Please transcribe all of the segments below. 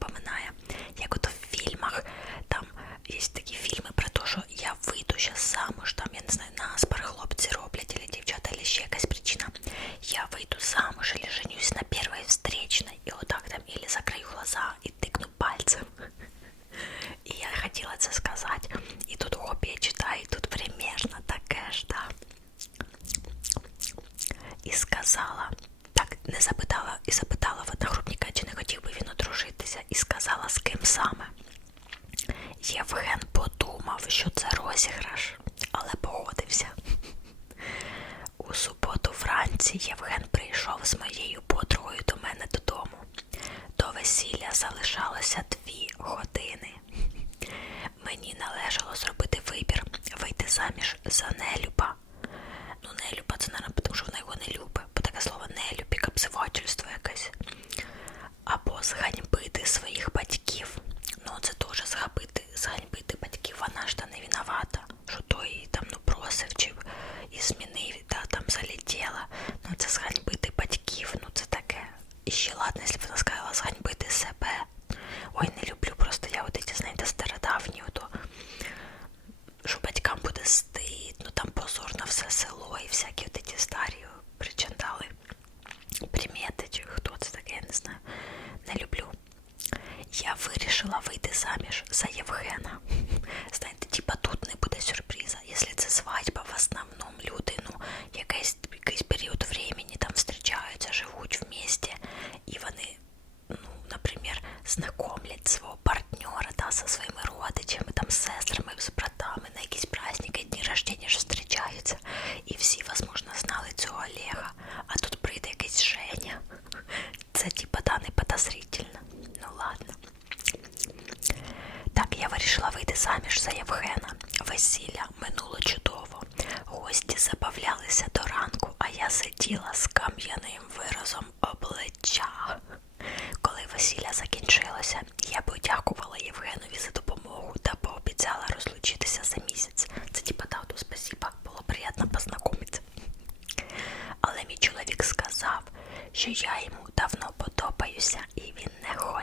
напоминає, як от в фільмах там є такі фільми про те, що я вийду зараз замуж, там я не знаю, наспор хлопці роблять, або дівчата, або ще якась причина. Я вийду замуж, або женюсь на першій встречной, і отак там, або за Євген прийшов з моєю подругою.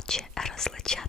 Не хоче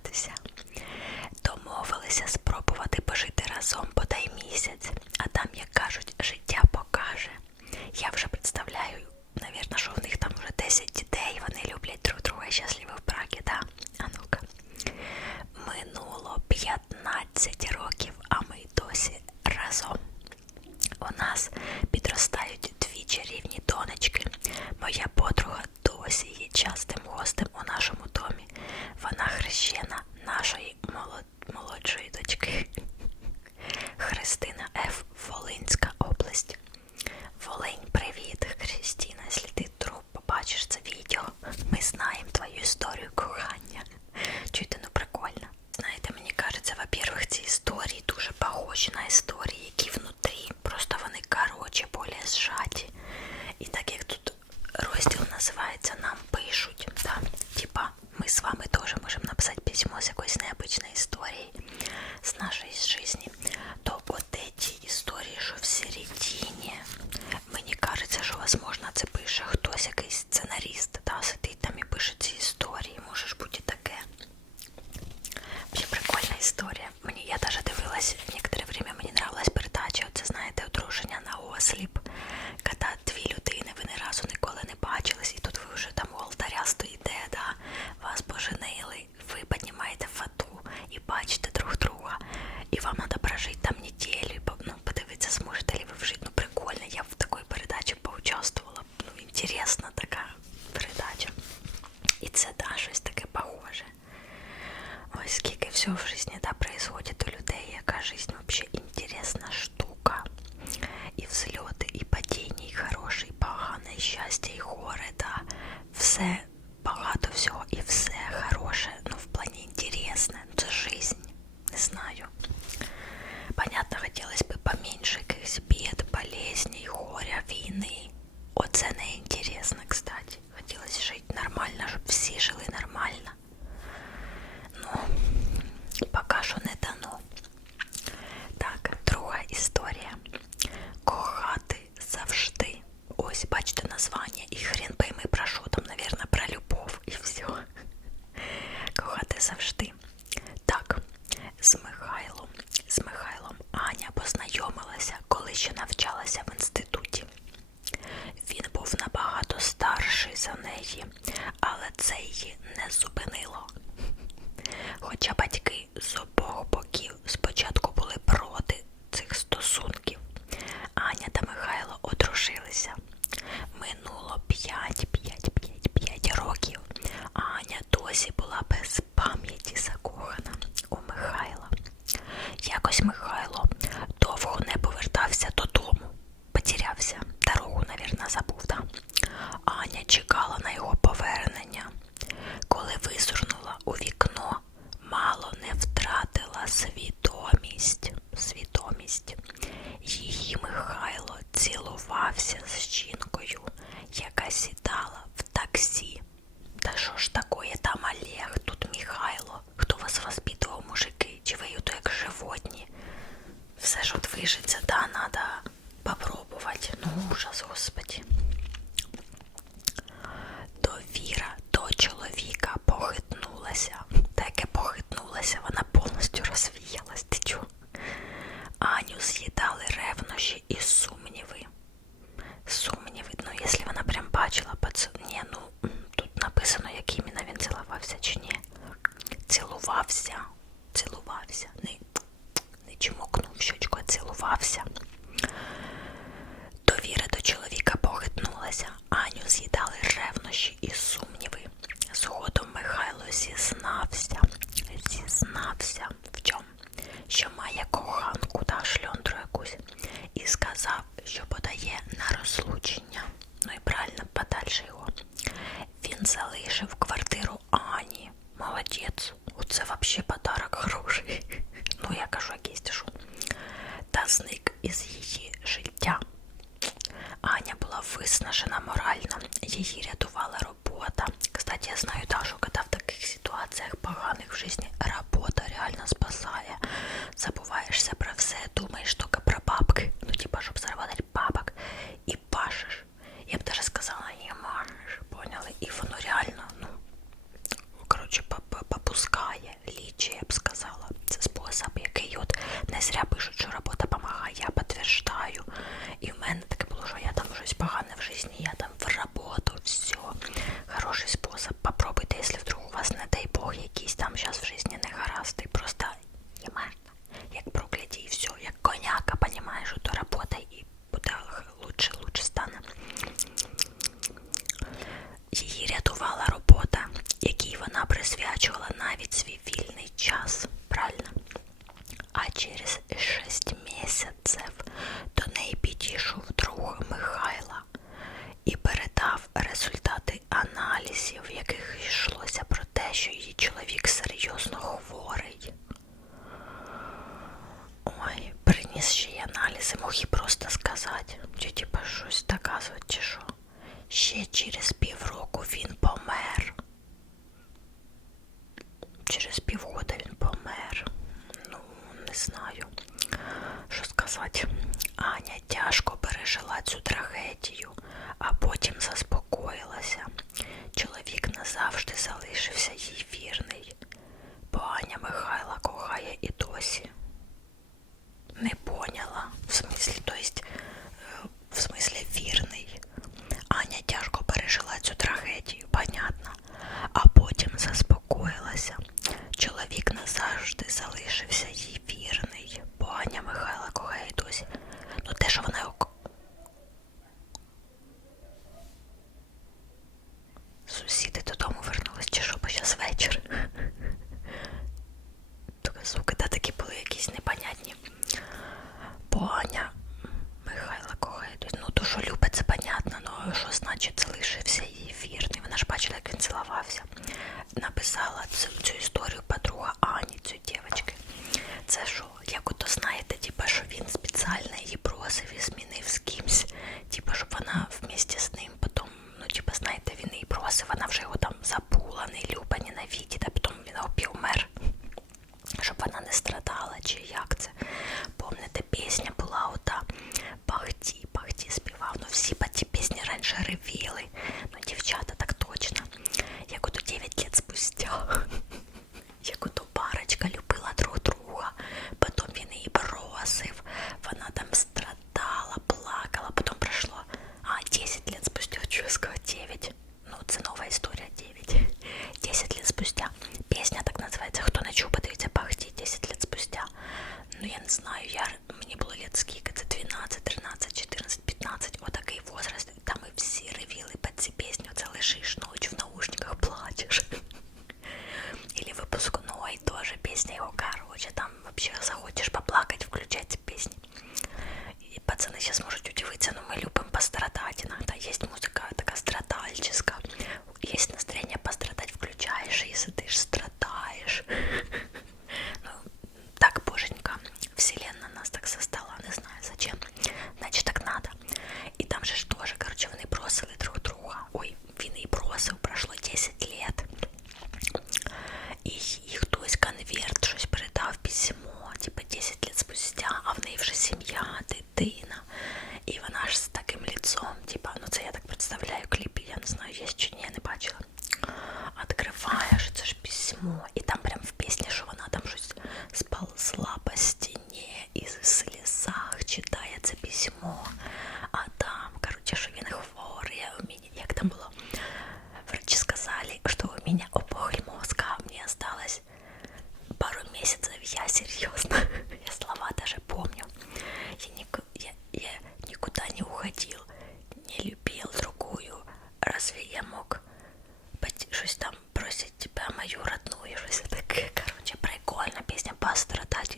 звуки та такі були якісь непонятні.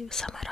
summer